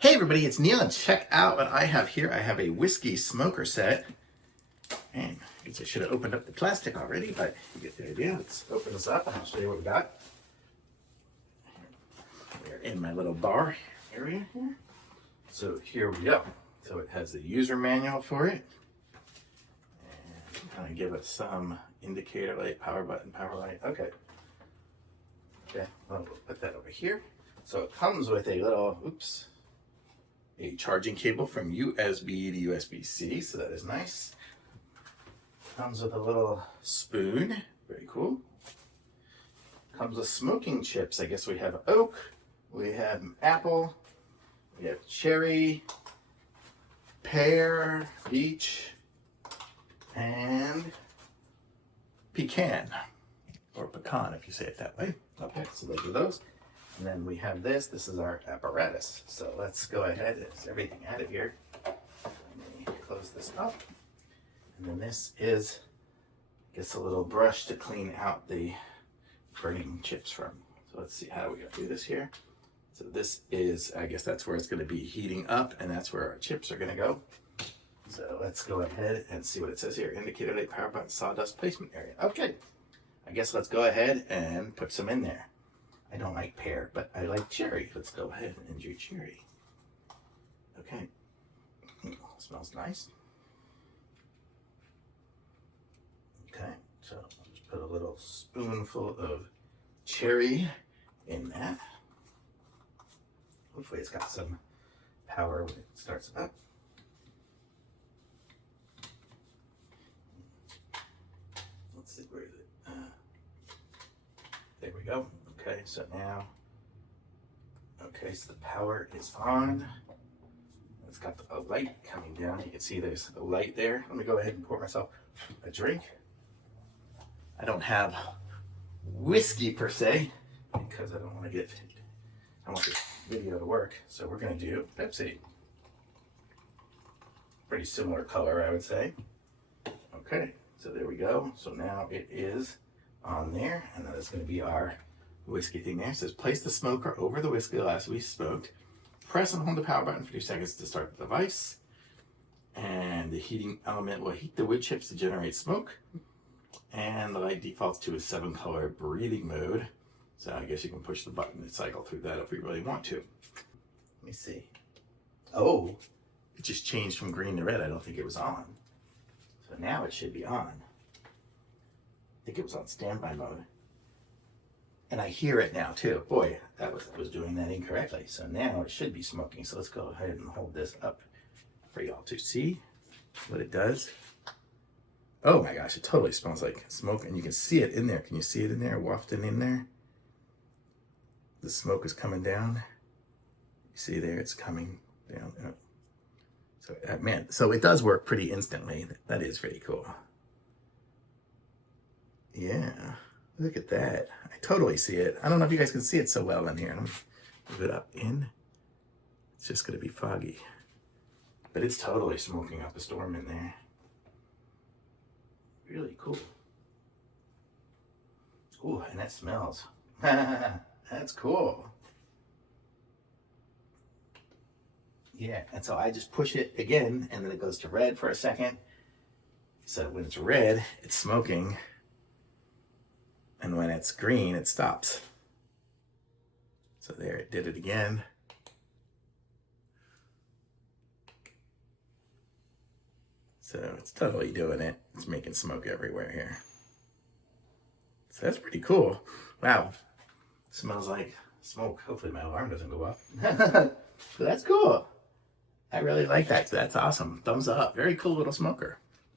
Hey everybody, it's Neil, and check out what I have here. I have a whiskey smoker set. And I guess I should have opened up the plastic already, but you get the idea. Let's open this up and I'll show you what we got. We're in my little bar area here. So here we go. So it has the user manual for it. And kind of give us some indicator light, power button, power light. Okay. Okay, well, we'll put that over here. So it comes with a little, a charging cable from USB to USB-C, so that is nice. Comes with a little spoon, very cool. Comes with smoking chips. I guess we have oak, we have apple, we have cherry, pear, peach, and pecan, or pecan if you say it that way. Okay, so those are those. And then we have this. This is our apparatus. So let's go ahead. It's everything out of here. Let me close this up. And then this is, I guess, a little brush to clean out the burning chips from. So let's see, how do we do this here? So this is, I guess that's where it's going to be heating up, and that's where our chips are going to go. So let's go ahead and see what it says here. Indicator light, power button, sawdust placement area. Okay. I guess let's go ahead and put some in there. I don't like pear, but I like cherry. Let's go ahead and enjoy cherry. Okay. Smells nice. Okay, so I'll just put a little spoonful of cherry in that. Hopefully it's got some power when it starts up. Let's see, where is it? There we go. Okay, so now, okay, so the power is on. It's got a light coming down. You can see there's a light there. Let me go ahead and pour myself a drink. I don't have whiskey per se, because I don't want to get, I want this video to work. So we're going to do Pepsi. Pretty similar color, I would say. Okay, so there we go. So now it is on there, and then it's going to be our whiskey thing there. It says place the smoker over the whiskey glass we smoked. Press and hold the power button for 2 seconds to start the device. And the heating element will heat the wood chips to generate smoke. And the light defaults to a 7-color breathing mode. So I guess you can push the button and cycle through that if we really want to. Let me see. Oh, it just changed from green to red. I don't think it was on. So now it should be on. I think it was on standby mode. And I hear it now too. Boy, I was doing that incorrectly. So now it should be smoking. So let's go ahead and hold this up for y'all to see what it does. Oh my gosh, it totally smells like smoke, and you can see it in there. Can you see it in there, wafting in there? The smoke is coming down. You see there, it's coming down. So man, so it does work pretty instantly. That is pretty cool. Yeah. Look at that. I totally see it. I don't know if you guys can see it so well in here. Let me move it up in. It's just going to be foggy. But it's totally smoking up a storm in there. Really cool. Ooh, and that smells. That's cool. Yeah, and so I just push it again, and then it goes to red for a second. So when it's red, it's smoking. And when it's green, it stops. So there, it did it again. So it's totally doing it. It's making smoke everywhere here. So that's pretty cool. Wow. Smells like smoke. Hopefully my alarm doesn't go off. So that's cool. I really like that. So that's awesome. Thumbs up. Very cool little smoker.